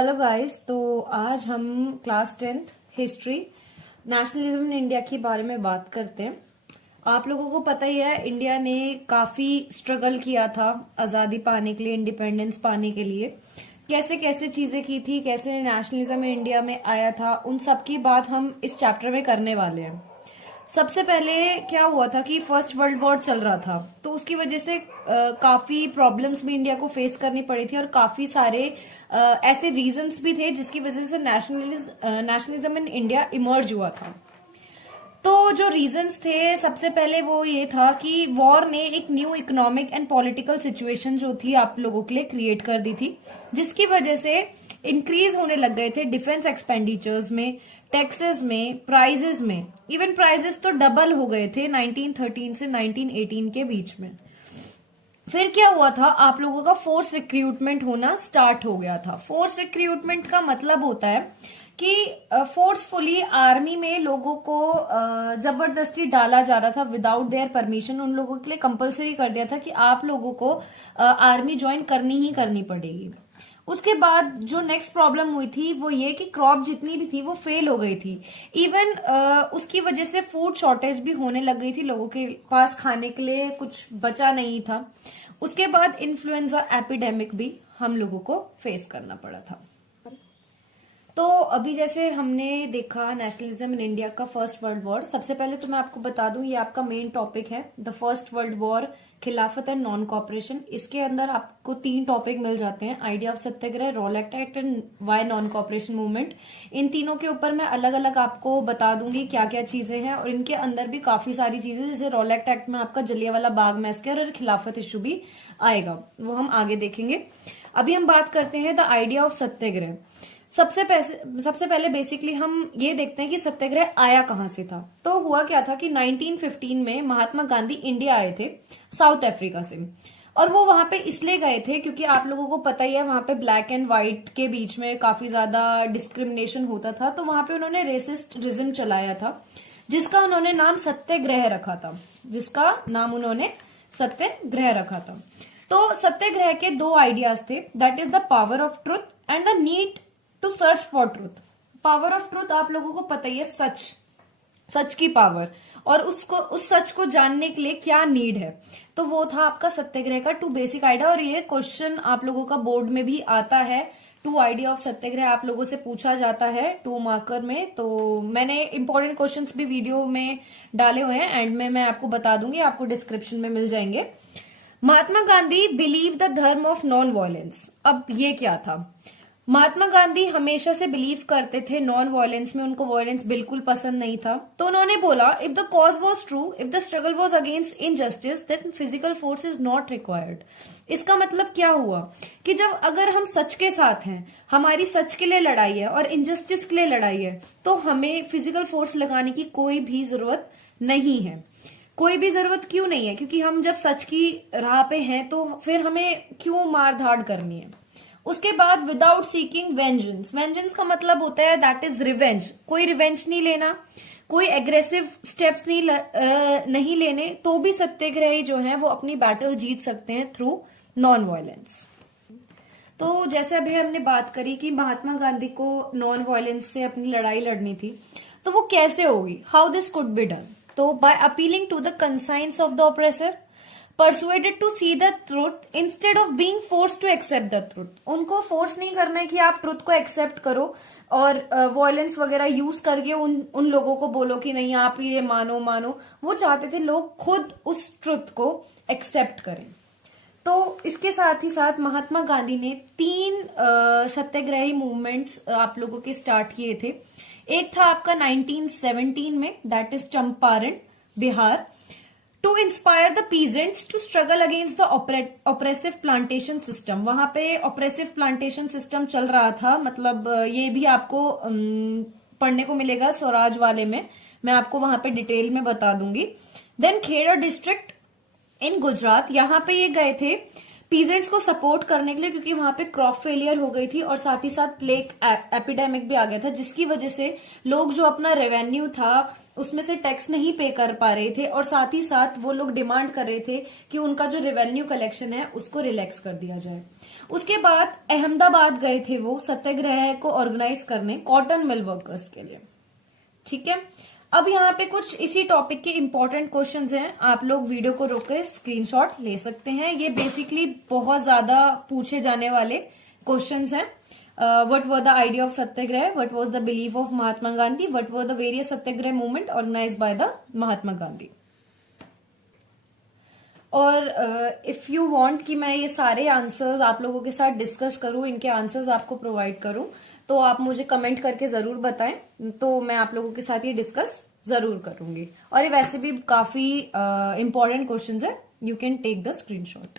Hello guys. तो आज हम class 10th history nationalism in India के बारे में बात करते हैं। आप लोगों को पता ही है, इंडिया ने काफी स्ट्रगल किया था आजादी पाने के लिए, इंडिपेंडेंस पाने के लिए। कैसे कैसे चीजें की थी, कैसे नेशनलिज्म इंडिया में आया था, उन सब की बात हम इस चैप्टर में करने वाले हैं। सबसे पहले क्या हुआ था कि फर्स्ट वर्ल्ड वॉर चल रहा था, तो उसकी वजह से काफी प्रॉब्लम्स भी इंडिया को फेस करनी पड़ी थी और काफी सारे ऐसे रीजंस भी थे जिसकी वजह से नेशनलिज्म इन इंडिया इमर्ज हुआ था। तो जो रीजंस थे, सबसे पहले वो ये था कि वॉर ने एक new economic and political situation जो थी आप लोगों के लिए क्रिएट कर दी थी, जिसकी वजह से इंक्रीज होने लग गए थे डिफेंस एक्सपेंडिचर्स में, टैक्सेस में, प्राइजेस में। इवन प्राइजेस तो डबल हो गए थे 1913 से 1918 के बीच में। फिर क्या हुआ था, आप लोगों का फोर्स रिक्रूटमेंट होना स्टार्ट हो गया था। फोर्स रिक्रूटमेंट का मतलब होता है कि फोर्सफुली आर्मी में लोगों को जबरदस्ती डाला जा रहा था विदाउट देयर परमिशन। उन लोगों के लिए कंपलसरी कर दिया था कि आप लोगों को आर्मी ज्वाइन करनी ही करनी पड़ेगी। उसके बाद जो नेक्स्ट प्रॉब्लम हुई थी वो ये कि क्रॉप जितनी भी थी वो फेल हो गई थी। इवन उसकी वजह से फूड शॉर्टेज भी होने लग गई थी, लोगों के पास खाने के लिए कुछ बचा नहीं था। उसके बाद इन्फ्लुएंजा एपिडेमिक भी हम लोगों को फेस करना पड़ा था। तो अभी जैसे हमने देखा नेशनलिज्म इन इंडिया का फर्स्ट वर्ल्ड वॉर। सबसे पहले तो मैं आपको बता दूं, ये आपका मेन टॉपिक है, the first world war, Khilafat and non cooperation. इसके अंदर आपको 3 टॉपिक मिल जाते हैं, idea of Satyagraha, Rowlatt act and why non cooperation movement. इन तीनों के ऊपर मैं अलग अलग आपको बता दूंगी क्या क्या चीजें हैं, और इनके अंदर भी काफी सारी चीजें, जैसे रॉलेट एक्ट में आपका जलियांवाला बाग मैसेकर और खिलाफत इशू भी आएगा, वो हम आगे देखेंगे। अभी हम बात करते हैं द आइडिया ऑफ सत्याग्रह। सबसे पहले बेसिकली हम ये देखते हैं कि सत्याग्रह आया कहां से था। तो हुआ क्या था कि 1915 में महात्मा गांधी इंडिया आए थे साउथ अफ्रीका से, और वो वहां पे इसलिए गए थे क्योंकि आप लोगों को पता ही है वहां पे ब्लैक एंड व्हाइट के बीच में काफी ज्यादा डिस्क्रिमिनेशन होता था। तो वहां पे उन्होंने रेसिस्ट रिज्म चलाया था, जिसका उन्होंने नाम सत्याग्रह रखा था, तो सत्याग्रह के 2 आइडियाज थे, that is the power of truth and the need to search for truth. Power of truth आप लोगों को पता ही है, सच की पावर, और उस सच को जानने के लिए क्या नीड है। तो वो था आपका सत्याग्रह का 2 बेसिक आइडिया। और ये क्वेश्चन आप लोगों का बोर्ड में भी आता है, 2 आइडिया ऑफ सत्याग्रह आप लोगों से पूछा जाता है 2 मार्कर में। तो मैंने इंपॉर्टेंट क्वेश्चंस भी वीडियो में डाले हुए हैं, एंड में मैं आपको बता दूंगी, आपको डिस्क्रिप्शन में मिल जाएंगे। महात्मा गांधी बिलीव द धर्म ऑफ नॉन वायलेंस। अब ये क्या था, महात्मा गांधी हमेशा से बिलीव करते थे नॉन वायलेंस में, उनको वायलेंस बिल्कुल पसंद नहीं था। तो उन्होंने बोला, if the cause was true, if the struggle was against injustice, then physical force is not required. इसका मतलब क्या हुआ कि जब अगर हम सच के साथ हैं, हमारी सच के लिए लड़ाई है और इनजस्टिस के लिए लड़ाई है, तो हमें फिजिकल फोर्स लगाने की कोई भी जरूरत नहीं है। कोई भी जरूरत क्यों नहीं है, क्योंकि हम जब सच की राह पे हैं तो फिर हमें क्यों मार धाड़ करनी है। उसके बाद विदाउट सीकिंग वेंजेंस। वेंजेंस का मतलब होता है दैट इज रिवेंज। कोई रिवेंज नहीं लेना, कोई एग्रेसिव स्टेप्स नहीं लेने, तो भी सत्याग्रही जो है वो अपनी बैटल जीत सकते हैं थ्रू नॉन वायलेंस। तो जैसे अभी हमने बात करी कि महात्मा गांधी को नॉन वायलेंस से अपनी लड़ाई लड़नी थी, तो वो कैसे होगी, how this could be done. तो by appealing to the conscience of the oppressor, persuaded to see the truth instead of being forced to accept the truth। उनको फोर्स नहीं करना है कि आप ट्रुथ को एक्सेप्ट करो और वॉयलेंस वगैरह यूज करके उन लोगों को बोलो कि नहीं आप ये मानो। वो चाहते थे लोग खुद उस ट्रुथ को एक्सेप्ट करें। तो इसके साथ ही साथ महात्मा गांधी ने 3 सत्याग्रही मूवमेंट्स आप लोगों के स्टार्ट किए थे। एक था आपका 1917 में, that is Champaran, Bihar, to inspire the peasants to struggle against the oppressive plantation system. वहां पे ऑपरेसिव प्लांटेशन सिस्टम चल रहा था, मतलब ये भी आपको पढ़ने को मिलेगा स्वराज वाले में, मैं आपको वहां पे डिटेल में बता दूंगी। Then Kheda district in Gujarat, यहाँ पे ये गए थे पीजेंट्स को सपोर्ट करने के लिए, क्योंकि वहां पे क्रॉप फेलियर हो गई थी और साथ ही साथ प्लेग एपिडेमिक भी आ गया था, जिसकी वजह से लोग जो अपना रेवेन्यू था उसमें से टैक्स नहीं पे कर पा रहे थे, और साथ ही साथ वो लोग डिमांड कर रहे थे कि उनका जो रेवेन्यू कलेक्शन है उसको रिलैक्स कर दिया जाए। उसके बाद अहमदाबाद गए थे वो सत्याग्रह को ऑर्गेनाइज करने कॉटन मिल वर्कर्स के लिए। ठीक है, अब यहाँ पे कुछ इसी टॉपिक के इंपॉर्टेंट क्वेश्चंस हैं, आप लोग वीडियो को रोक के स्क्रीनशॉट ले सकते हैं। ये बेसिकली बहुत ज्यादा पूछे जाने वाले क्वेश्चंस हैं। What were the idea of satyagraha? What was the belief of Mahatma Gandhi? What were the various satyagraha movement organized by the Mahatma Gandhi? और इफ यू वांट कि मैं ये सारे आंसर्स आप लोगों के साथ डिस्कस करूं, इनके आंसर्स आपको प्रोवाइड करूं, तो आप मुझे कमेंट करके जरूर बताएं, तो मैं आप लोगों के साथ ये डिस्कस जरूर करूंगी। और ये वैसे भी काफी इंपॉर्टेंट क्वेश्चंस है, you can take the screenshot.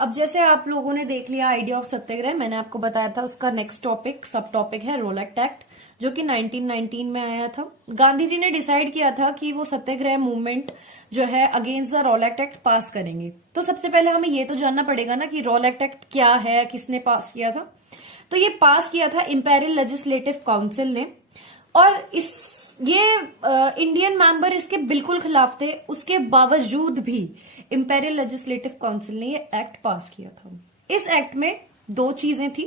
अब जैसे आप लोगों ने देख लिया आइडिया ऑफ सत्याग्रह, मैंने आपको बताया था उसका नेक्स्ट टॉपिक सब टॉपिक है रोलेक्ट एक्ट, जो कि 1919 में आया था। गांधी जी ने डिसाइड किया था कि वो सत्याग्रह मूवमेंट जो है अगेंस्ट द रोलेक्ट एक्ट पास करेंगे। तो सबसे पहले हमें ये तो जानना पड़ेगा ना कि रोलेक्ट एक्ट क्या है, किसने पास किया था। तो ये पास किया था इंपेरियल लेजिस्लेटिव काउंसिल ने, और ये इंडियन मेंबर इसके बिल्कुल खिलाफ थे, उसके बावजूद भी इंपेरियल लेजिस्लेटिव काउंसिल ने ये एक्ट पास किया था। इस एक्ट में दो चीजें थी।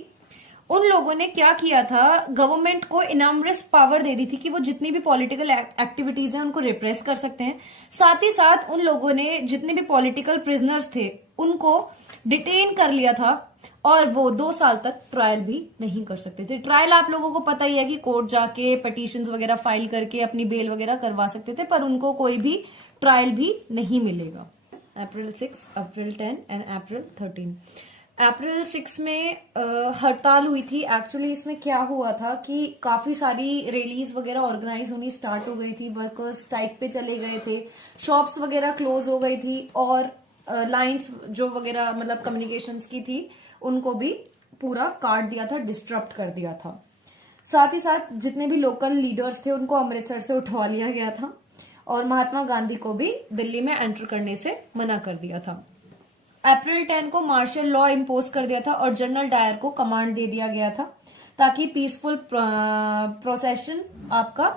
उन लोगों ने क्या किया था, गवर्नमेंट को इनामरस पावर दे दी थी कि वो जितनी भी पॉलिटिकल एक्टिविटीज हैं उनको रिप्रेस कर सकते हैं। साथ ही साथ उन लोगों ने जितने भी पॉलिटिकल प्रिजनर्स थे उनको डिटेन कर लिया था, और वो 2 साल तक ट्रायल भी नहीं कर सकते थे। ट्रायल आप लोगों को पता ही है कि कोर्ट जाके पिटीशंस वगैरह फाइल करके अपनी बेल वगैरह करवा सकते थे, पर उनको कोई भी ट्रायल भी नहीं मिलेगा। अप्रैल 6, अप्रैल 10 एंड अप्रैल 13। अप्रैल 6 में हड़ताल हुई थी। एक्चुअली इसमें क्या हुआ था कि काफी सारी रैलीज वगैरह ऑर्गेनाइज होनी स्टार्ट हो गई थी, वर्कर्स स्ट्राइक पे चले गए थे, शॉप्स वगैरह क्लोज हो गई थी, और लाइंस जो वगैरह मतलब कम्युनिकेशंस की थी उनको भी पूरा काट दिया था, डिस्टर्ब कर दिया था। साथ ही साथ जितने भी लोकल लीडर्स थे उनको अमृतसर से उठवा लिया गया था, और महात्मा गांधी को भी दिल्ली में एंटर करने से मना कर दिया था। अप्रैल 10 को मार्शल लॉ इम्पोज कर दिया था, और जनरल डायर को कमांड दे दिया गया था ताकि पीसफुल प्रोसेशन आपका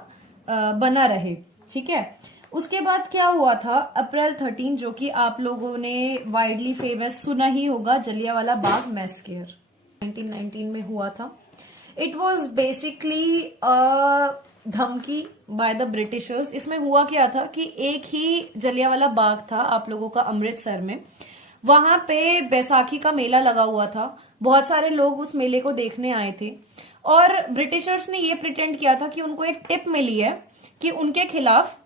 बना रहे। ठीक है, उसके बाद क्या हुआ था, अप्रैल 13 जो कि आप लोगों ने वाइडली फेमस सुना ही होगा, जलियांवाला बाग मैसेकर 1919 में हुआ था। इट वॉज बेसिकली धमकी बाय द ब्रिटिशर्स। इसमें हुआ क्या था कि एक ही जलियांवाला बाग था आप लोगों का अमृतसर में, वहां पे बैसाखी का मेला लगा हुआ था, बहुत सारे लोग उस मेले को देखने आए थे, और ब्रिटिशर्स ने ये प्रिटेंड किया था कि उनको एक टिप मिली है कि उनके खिलाफ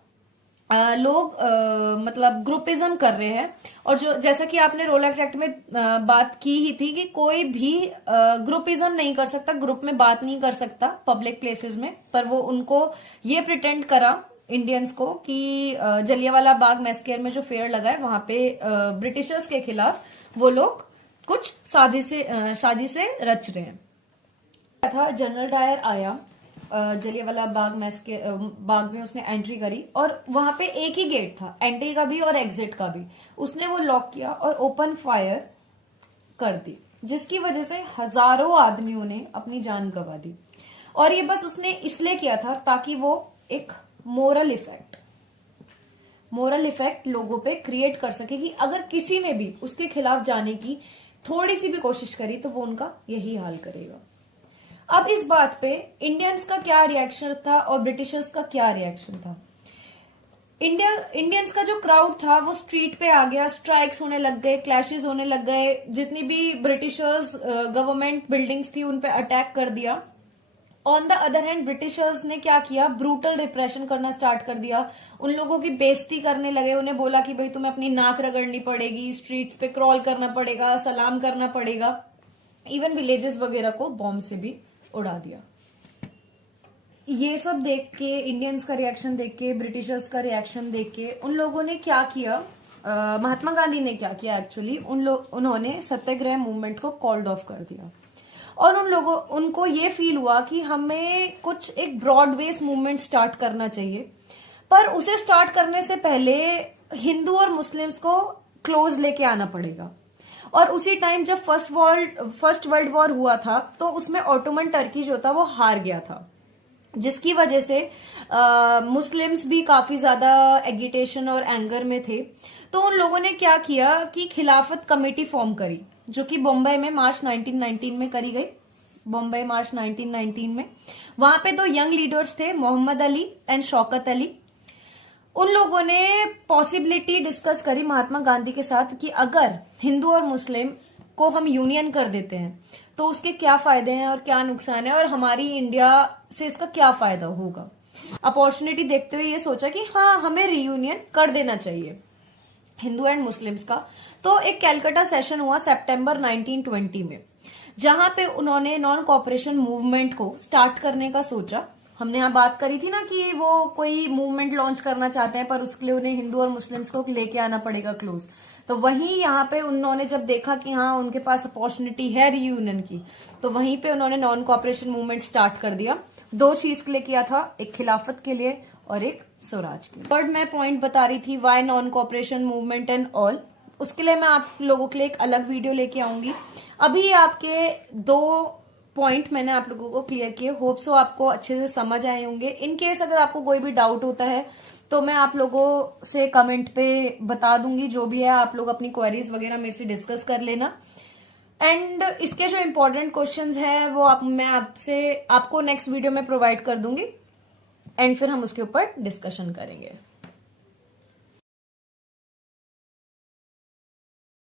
लोग मतलब ग्रुपिज्म कर रहे हैं। और जो जैसा कि आपने रोलेक्ट एक्ट में बात की ही थी कि कोई भी ग्रुपिज्म नहीं कर सकता, ग्रुप में बात नहीं कर सकता पब्लिक प्लेसेस में, पर वो उनको ये प्रिटेंड करा इंडियंस को कि जलियांवाला बाग मैसेकर में जो फेयर लगा है वहां पे ब्रिटिशर्स के खिलाफ वो लोग कुछ साजिशें रच रहे हैं। था जनरल डायर आया जलियांवाला बाग में उसने एंट्री करी, और वहां पे एक ही गेट था, एंट्री का भी और एग्जिट का भी। उसने वो लॉक किया और ओपन फायर कर दी, जिसकी वजह से हजारों आदमियों ने अपनी जान गंवा दी। और ये बस उसने इसलिए किया था ताकि वो एक मोरल इफेक्ट लोगों पे क्रिएट कर सके कि अगर किसी ने भी उसके खिलाफ जाने की थोड़ी सी भी कोशिश करी तो वो उनका यही हाल करेगा। अब इस बात पे इंडियंस का क्या रिएक्शन था और ब्रिटिशर्स का क्या रिएक्शन था। इंडियंस का जो क्राउड था वो स्ट्रीट पे आ गया, स्ट्राइक्स होने लग गए, क्लैशेस होने लग गए, जितनी भी ब्रिटिशर्स गवर्नमेंट बिल्डिंग्स थी उन पे अटैक कर दिया। On the other hand Britishers ने क्या किया, ब्रूटल रिप्रेशन करना स्टार्ट कर दिया, उन लोगों की बेइज्जती करने लगे, उन्हें बोला कि भाई तुम्हें अपनी नाक रगड़नी पड़ेगी, स्ट्रीट्स पे क्रॉल करना पड़ेगा, सलाम करना पड़ेगा, इवन विलेजेस वगैरह को बॉम्ब से भी उड़ा दिया। ये सब देख के, इंडियंस का रिएक्शन देख के, ब्रिटिशर्स का रिएक्शन देख के उन लोगों ने क्या किया, महात्मा गांधी ने क्या किया एक्चुअली, उन्होंने सत्याग्रह मूवमेंट को कॉल्ड ऑफ कर दिया। और उनको ये फील हुआ कि हमें कुछ एक ब्रॉड बेस मूवमेंट स्टार्ट करना चाहिए, पर उसे स्टार्ट करने से पहले हिंदू और मुस्लिम्स को क्लोज लेके आना पड़ेगा। और उसी टाइम जब फर्स्ट वर्ल्ड वॉर हुआ था तो उसमें ऑटोमन टर्की जो था वो हार गया था, जिसकी वजह से मुस्लिम्स भी काफी ज्यादा एगिटेशन और एंगर में थे। तो उन लोगों ने क्या किया कि खिलाफत कमेटी फॉर्म करी, जो कि बॉम्बे में मार्च 1919 में करी गई। बॉम्बे मार्च 1919 में वहां पे 2 यंग लीडर्स थे, मोहम्मद अली एंड शौकत अली। उन लोगों ने पॉसिबिलिटी डिस्कस करी महात्मा गांधी के साथ कि अगर हिंदू और मुस्लिम को हम यूनियन कर देते हैं तो उसके क्या फायदे हैं और क्या नुकसान है, और हमारी इंडिया से इसका क्या फायदा होगा। अपॉर्चुनिटी देखते हुए ये सोचा कि हाँ, हमें रीयूनियन कर देना चाहिए हिंदू एंड मुस्लिम्स का। तो एक कैलकाटा सेशन हुआ सितंबर 1920 में, जहां पे उन्होंने नॉन कॉपरेशन मूवमेंट को स्टार्ट करने का सोचा। हमने यहाँ बात करी थी ना कि वो कोई मूवमेंट लॉन्च करना चाहते हैं, पर उसके लिए उन्हें हिंदू और मुस्लिम्स को लेके आना पड़ेगा क्लोज। तो वहीं यहाँ पे उन्होंने जब देखा कि हाँ, उनके पास अपॉर्चुनिटी है रीयूनियन की, तो वहीं पे उन्होंने नॉन कॉपरेशन मूवमेंट स्टार्ट कर दिया। 2 चीज के लिए किया था, एक खिलाफत के लिए और एक स्वराज के लिए। थर्ड मैं पॉइंट बता रही थी, why non cooperation movement and all. उसके लिए मैं आप लोगों के लिए एक अलग वीडियो लेके आऊंगी। अभी आपके 2 पॉइंट मैंने आप लोगों को क्लियर किए, होप सो आपको अच्छे से समझ आए होंगे। इन केस अगर आपको कोई भी डाउट होता है तो मैं आप लोगों से कमेंट पे बता दूंगी, जो भी है आप लोग अपनी क्वेरीज वगैरह मेरे से डिस्कस कर लेना। एंड इसके जो इम्पोर्टेंट क्वेश्चंस हैं वो मैं आपको नेक्स्ट वीडियो में प्रोवाइड कर दूंगी, एंड फिर हम उसके ऊपर डिस्कशन करेंगे।